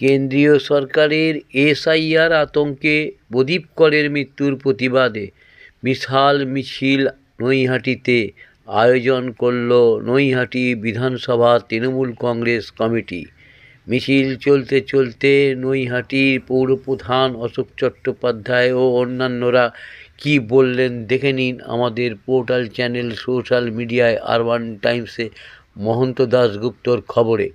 কেন্দ্রীয় সরকারের এসআইআর আতঙ্কে প্রদীপ করের মৃত্যুর প্রতিবাদে বিশাল মিছিল নৈহাটিতে আয়োজন করল নৈহাটি বিধানসভা তৃণমূল কংগ্রেস কমিটি। মিছিল চলতে চলতে নৈহাটির পৌরপ্রধান অশোক চট্টোপাধ্যায় ও অন্যান্যরা কী বললেন দেখে নিন আমাদের পোর্টাল চ্যানেল সোশ্যাল মিডিয়ায় আরবান টাইমসে মহন্ত দাশগুপ্তর খবরে।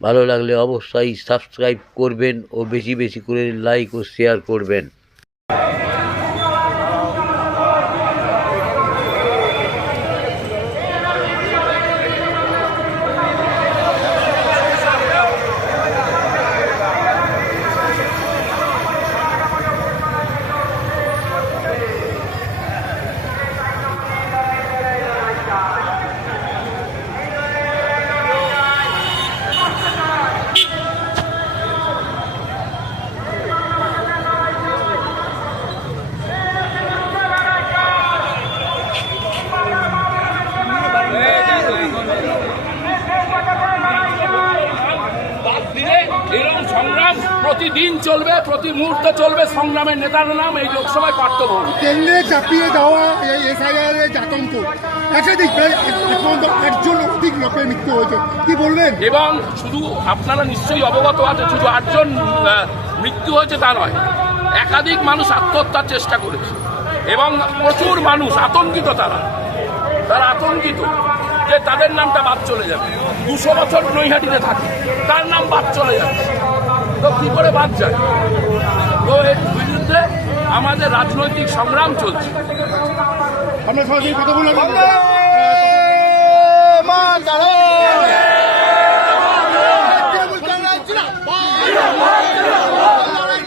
ভালো লাগলে অবশ্যই সাবস্ক্রাইব করবেন ও বেশি বেশি করে লাইক ও শেয়ার করবেন বাদ দিলে এরকম সংগ্রাম প্রতিদিন চলবে প্রতি মুহূর্তে চলবে। সংগ্রামের নেতার নাম এই লোকসভায় পার্থভূম কেন্দ্রে চাপিয়ে দেওয়া এই এসআইআর এর আতঙ্ক একাধিক অধিক লোকের মৃত্যু হয়েছে। কি বলবেন? এবং শুধু আপনারা নিশ্চয়ই অবগত আছে শুধু আটজন মৃত্যু হয়েছে তা নয় একাধিক মানুষ আত্মহত্যার চেষ্টা করেছে। এবং প্রচুর মানুষ আতঙ্কিত তারা। তারা আতঙ্কিত যে তাদের নামটা বাদ চলে যাবে। দুশো বছর নৈহাটিতে থাকে তার নাম বাদ চলে যাবে। তো কি করে বাদ যায়? তো এর বিরুদ্ধে আমাদের রাজনৈতিক সংগ্রাম চলছে। আমরা কথা লড়াই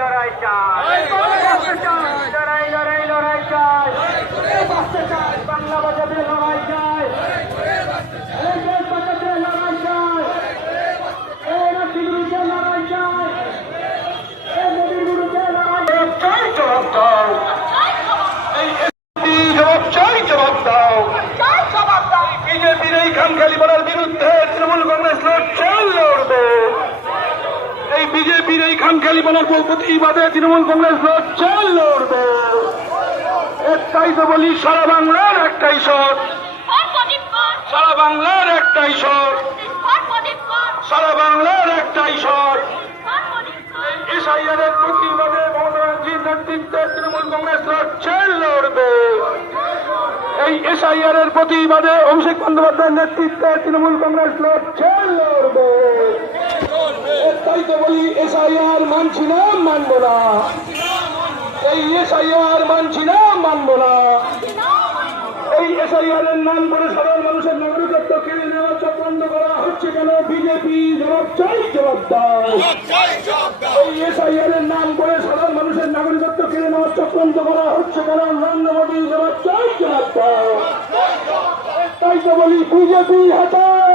লড়াই চাই। লড়াই লড়াই লড়াই চাই। বাংলা বাজাতে বিজেপির এই খামখালি বলার প্রতিবাদে তৃণমূল কংগ্রেস লড়ছে লড়বে। একটাই তো বলি, সারা বাংলার একটাই স্বর সারা বাংলার একটাই স্বর সারা বাংলার একটাই স্বর এসআইআর প্রতিবাদে মমতা ব্যানার্জির নেতৃত্বে তৃণমূল কংগ্রেস লড়ছে লড়বে। এই এসআইআর এর প্রতিবাদে অভিষেক বন্দ্যোপাধ্যায়ের নেতৃত্বে তৃণমূল কংগ্রেস লড়ছে লড়বে। তাই তো বলি এসআইআর মানছি না মানবো না। এই এসআইআর মানছি না মানবো না। এই এসআইআর এর নাম করে সাধারণ মানুষের নাগরিকত্ব কেড়ে নেওয়ার চক্রান্ত করা হচ্ছে কেন? বিজেপি জবাব চাই জবাব দাও। এই এসআইআর এর নাম করে সাধারণ মানুষের নাগরিকত্ব কেড়ে নেওয়ার চক্রান্ত করা হচ্ছে কেন? নরেন্দ্র মোদী জবাব চাই জবাব দাও। তাই তো বলি বিজেপি হটাও।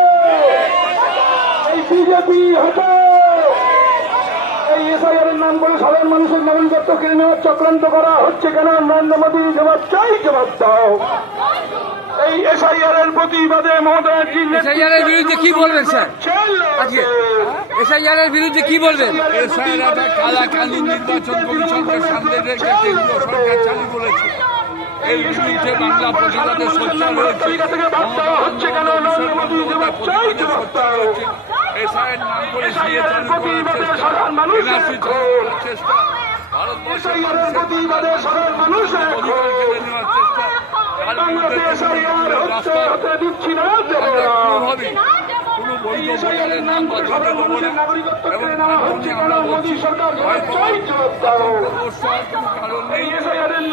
এই বিজেপি হটাও। এই এসআইআর এর নাম করে সাধারণ মানুষের নাগরিকত্ব কেড়ে নেওয়ার চক্রান্ত করা হচ্ছে কেন? নরেন্দ্র মোদী জবাব চাই জবাব দাও। এই এসআইআর এর প্রতিবাদে মমতা এসআইআর এর বিরুদ্ধে কি বলবেন স্যার? আজকে এসআইআর এর বিরুদ্ধে কি বলবেন? এসআইআরটা কালাকালি নির্বাচন কমিশনকে সামনে রেখে কেন্দ্রীয় সরকার চালু করেছে। এই বিরুদ্ধে বাংলা প্রতিবাদে সোচ্চার হয়েছে। হচ্ছে কেন? নরেন্দ্র মোদী জবাব চাই জবাব দাও। এসআইয়ের নাম করে সিএ চালু করার চেষ্টা এনআরসি চালু করার চেষ্টা। ভারতবর্ষের এসআইআর সাধারণ মানুষ চেষ্টা। হচ্ছে হতে দিচ্ছি না দেবো না। নাম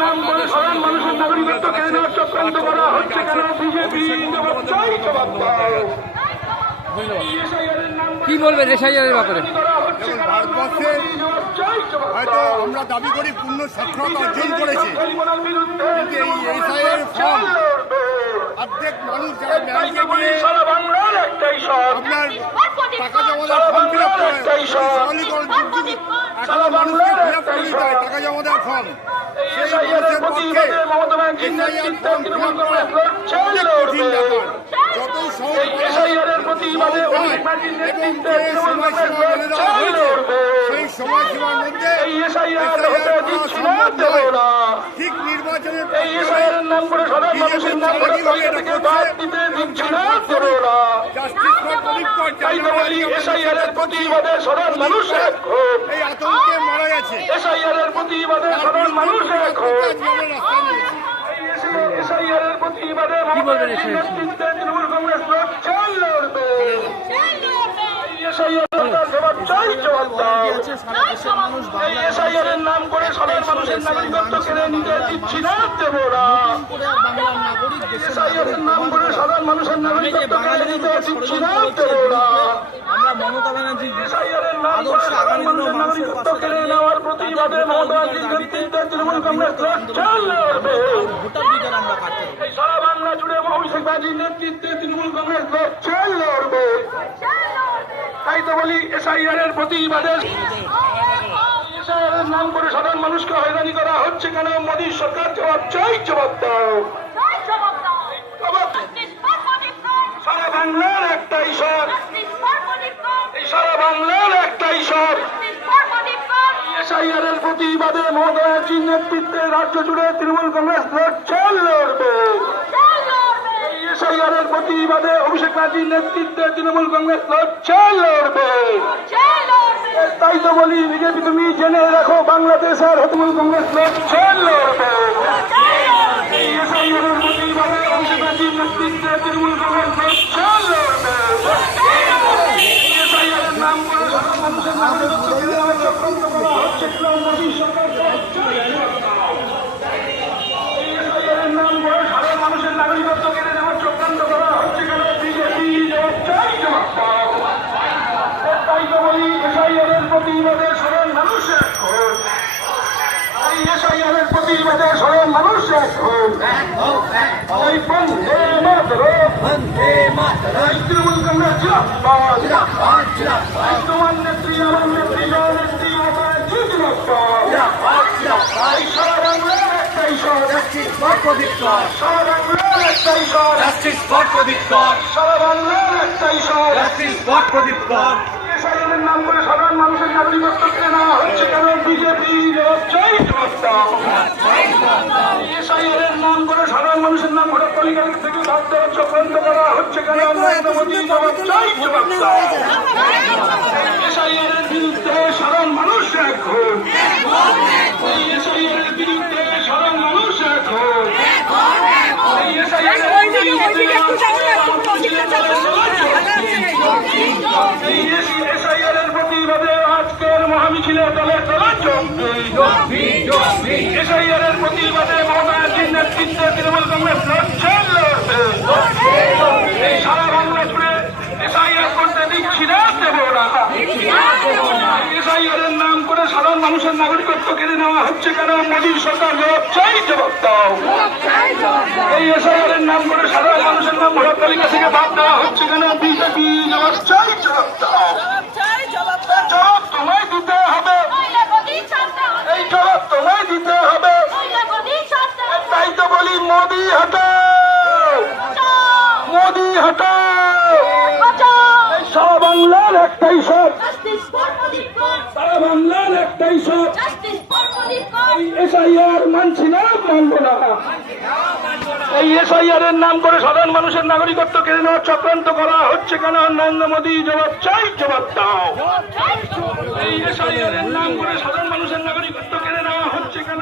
নাম করে সাধারণ মানুষের নাগরিকত্ব কেড়ে নেওয়ার চক্রান্ত করা হচ্ছে কেন? বিজেপি জবাব চাই জবাব দাও কি বলবেন এসআইআর এর ব্যাপারে হয়তো আমরা দাবি করি পূর্ণ সাক্ষরতা অর্জন করেছে। এই ফর্ম মানুষ যারা ব্যাংকে গিয়ে আপনার টাকা জমা দেওয়ার ফর্ম ফিল আপ করে এখন মানুষকে ফিল আপ করে টাকা জমা দেওয়ার ফর্ম সেই মানুষের পক্ষে ফর্ম ফিল আপ করা অনেক কঠিন ব্যাপার। সেই সময়সীমার মধ্যে ঠিক নির্বাচনের এই আতঙ্কে মারা গেছে। এসআইআর এর প্রতিবাদে সাধারণ মানুষ নেমেছি এসআইআর এর প্রতিবাদে মমতা জবাব নাম করে সাধারণ মানুষের নাগরিকত্ব কেড়ে নিতে দিচ্ছি না দেব না নাম করে সাধারণ মানুষের নাম করে সাধারণ মানুষের নাগরিকত্ব কেড়ে নেওয়ার প্রতিবাদে মমতা ব্যানার্জির নেতৃত্বে তৃণমূল কংগ্রেস লড়ছে লড়বে। এই জুড়ে অভিষেক বাজির নেতৃত্বে তৃণমূল কংগ্রেস লড়ছে লড়বে তাই তো বলি এসআইআর এর প্রতিবাদে এসআইআর নাম করে সাধারণ মানুষকে হয়রানি করা হচ্ছে কেন? মোদী সরকার জবাব চাই জবাব দাও। সারা বাংলার একটাই সব এই সারা বাংলার একটাই সব এসআইআর এর প্রতিবাদে মমতা ব্যানার্জির নেতৃত্বে রাজ্য জুড়ে তৃণমূল কংগ্রেস লড়ছে লড়বে। এর প্রতিবাদে অভিষেক ব্যানার্জির নেতৃত্বে তৃণমূল কংগ্রেস লড়ছে লড়বে। তাই তো বলি বিজেপি তুমি জেনে রাখো বাংলাদেশ আর তৃণমূল কংগ্রেস লড়ছে লড়বে এসআইআর এর প্রতিবাদে অভিষেক ব্যানার্জির নেতৃত্বে তৃণমূল কংগ্রেস লড়ছে লড়বে এসআইআর এর নাম করে সাধারণ মানুষের নাগরিকত্ব কেড়ে নেওয়ার চক্রান্ত করা হচ্ছে কেন মোদী সরকার লড়ছে এসআইআর এর নাম করে সাধারণ মানুষের নাগরিকত্ব কেড়ে নেওয়ার চক্রান্ত করা হচ্ছে কেন বিজেপি জবাব চাই জবাব দাও তাই তো বলি এসআইআর এর প্রতিবাদে সাধারণ মানুষ এক হোক এই এর প্রতিবাদে সাধারণ মানুষ এক হোক এই বন্দে মাতরম। এই তৃণমূল কংগ্রেস তোমার নেত্রী আমার নেত্রী আমার নেত্রী আমার সারা বাংলার একটাই সব সারা বাংলার একটাই সব সারা বাংলার একটাই সব এসআইআরের নাম করে সাধারণ মানুষের নাগরিকত্ব কেড়ে নেওয়া হচ্ছে কেন? বিজেপি চাই এসআইআরের নাম করে সাধারণ মানুষের নাম ভোটার তালিকা থেকে বাদ হচ্ছে করা হচ্ছে কেন? নরেন্দ্র মোদী জবাব চাই জবাব দাও এসআইআরের বিরুদ্ধে সাধারণ মানুষ এক হোক এই এসআইআরের বিরুদ্ধে সাধারণ মানুষ এক হোক এই এসআইআরের এই এসআইআর এর প্রতিবাদে আজকের মহামিছিলে দলে দলে যোগ দিন এসআইআর এর প্রতিবাদে মমতা ব্যানার্জির নেতৃত্বে তৃণমূল কংগ্রেস লড়ছে। সারা বাংলা জুড়ে করতে দিচ্ছি না, দেব না। এসআইআর এর নাম করে সাধারণ মানুষের নাগরিকত্ব কেড়ে নেওয়া হচ্ছে কেন? মোদীর সরকার এই এসআইআর নাম করে সাধারণ মানুষের নাম ভোটার তালিকা থেকে বাদ দেওয়া হচ্ছে কেন? বিজেপি জবাব চাই জবাব দিতে হবে। তাই তো বলি মোদি হটাও। মোদি এই সারা বাংলার একটাই সব সারা বাংলার একটাই সব এসআইআর মানছি না, মানবো না। এই এসআইআর এর নাম করে সাধারণ মানুষের নাগরিকত্ব কেড়ে নেওয়ার চক্রান্ত করা হচ্ছে কেন? নরেন্দ্র মোদী, জবাব চাই, জবাব দাও। এই এসআইআর এর নাম করে সাধারণ মানুষের নাগরিকত্ব কেড়ে নেওয়া হচ্ছে কেন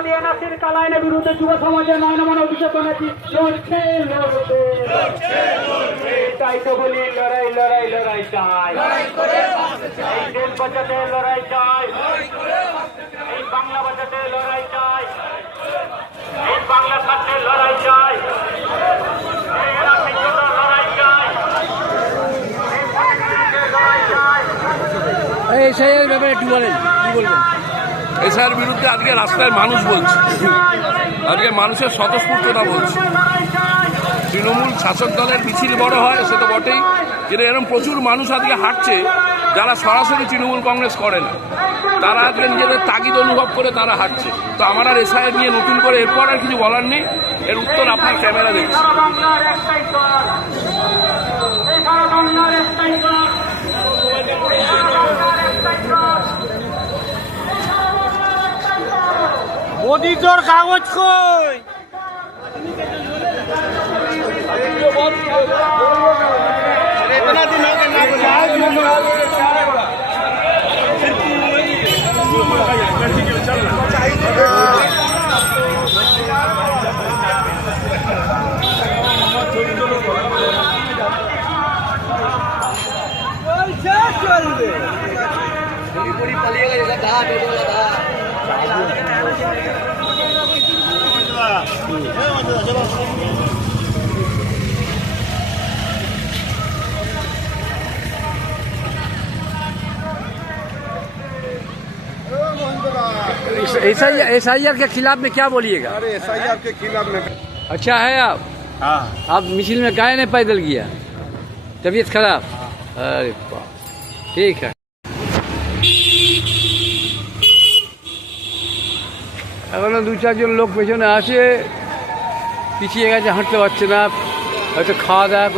মোদী এনআরসির কালায়নের বিরুদ্ধে যুব সমাজের নয়নমন অভিষেক ব্যানার্জি লড়ছে লড়বে তাই তো বলি লড়াই লড়াই লড়াই চাই। এই দেশ বাঁচাতে লড়াই চাই। এই বাংলা বাঁচাতে লড়াই চাই। এই বাংলা স্বার্থে লড়াই চাই। এই রাতের জন্য লড়াই চাই। এই পরিস্থিতিতে লড়াই চাই। এসআইআর ব্যাপারে একটু বলেন কি বলবেন। এসআর বিরুদ্ধে আজকে রাস্তায় মানুষ বলছে। আজকে মানুষের স্বতঃস্ফূর্ততা বলছে। তৃণমূল শাসক দলের মিছিল বড় হয়, সে তো বটেই। কিন্তু এরকম প্রচুর মানুষ আজকে হাঁটছে, যারা সরাসরি তৃণমূল কংগ্রেস করে না। তারা আজকে নিজেদের তাগিদ অনুভব করে তারা হাঁটছে। তো আমার আর এসআইয়ের নিয়ে নতুন করে এরপর আর কিছু বলার নেই। এর উত্তর আপনার ক্যামেরা দেখছি। সারা বাংলার একটাই কর এই সারা বাংলার একটাই কর এই সারা বাংলার একটাই কর মোদি তোর কাগজ কই? S I S I R के खिलाफ में क्या बोलिएगा? अरे एस आई आर के खिलाफ में अच्छा है आप? हाँ। आप मिशिल में गाय ने पैदल गया तबीयत खराब? हाँ। अरे ठीक है। अगर दो चार जन लोग पेचने পিছিয়ে গেছে হাঁটতে পারছে না হয়তো খাওয়া দাওয়া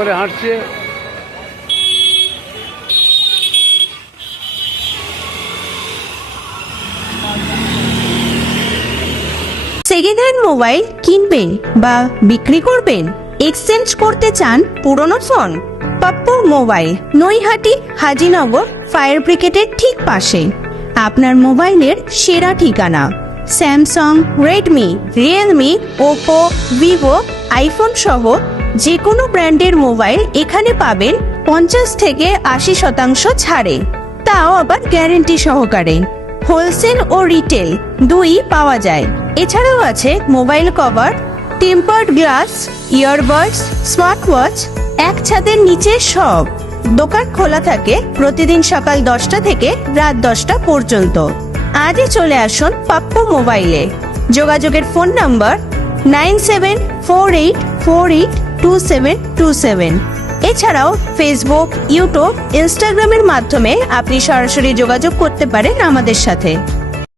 সেকেন্ড হ্যান্ড মোবাইল কিনবেন বা বিক্রি করবেন এক্সচেঞ্জ করতে চান পুরনো phone Pappu mobile, Naihati, Hajinagar fire ব্রিগেডের ঠিক পাশে। আপনার মোবাইলের সেরা ঠিকানা, Samsung, Redmi, Realme, Oppo, Vivo iPhone সহ যে কোনো ব্র্যান্ডের মোবাইল এখানে পাবেন পঞ্চাশ থেকে আশি শতাংশ ছাড়ে। তাও আবার গ্যারেন্টি সহকারে। হোলসেল ও রিটেল দুই পাওয়া যায়। এছাড়াও আছে mobile cover, tempered glass, earbuds smart watch এক ছাদের নিচে সব। দোকান খোলা থাকে প্রতিদিন সকাল দশটা থেকে রাত দশটা পর্যন্ত। আজই চলে আসুন পাপ্পু মোবাইলে। যোগাযোগের phone number nine seven four eight four eight two seven two seven. এছাড়াও ফেসবুক ইউটিউব ইনস্টাগ্রামের মাধ্যমে আপনি সরাসরি যোগাযোগ করতে পারেন আমাদের সাথে।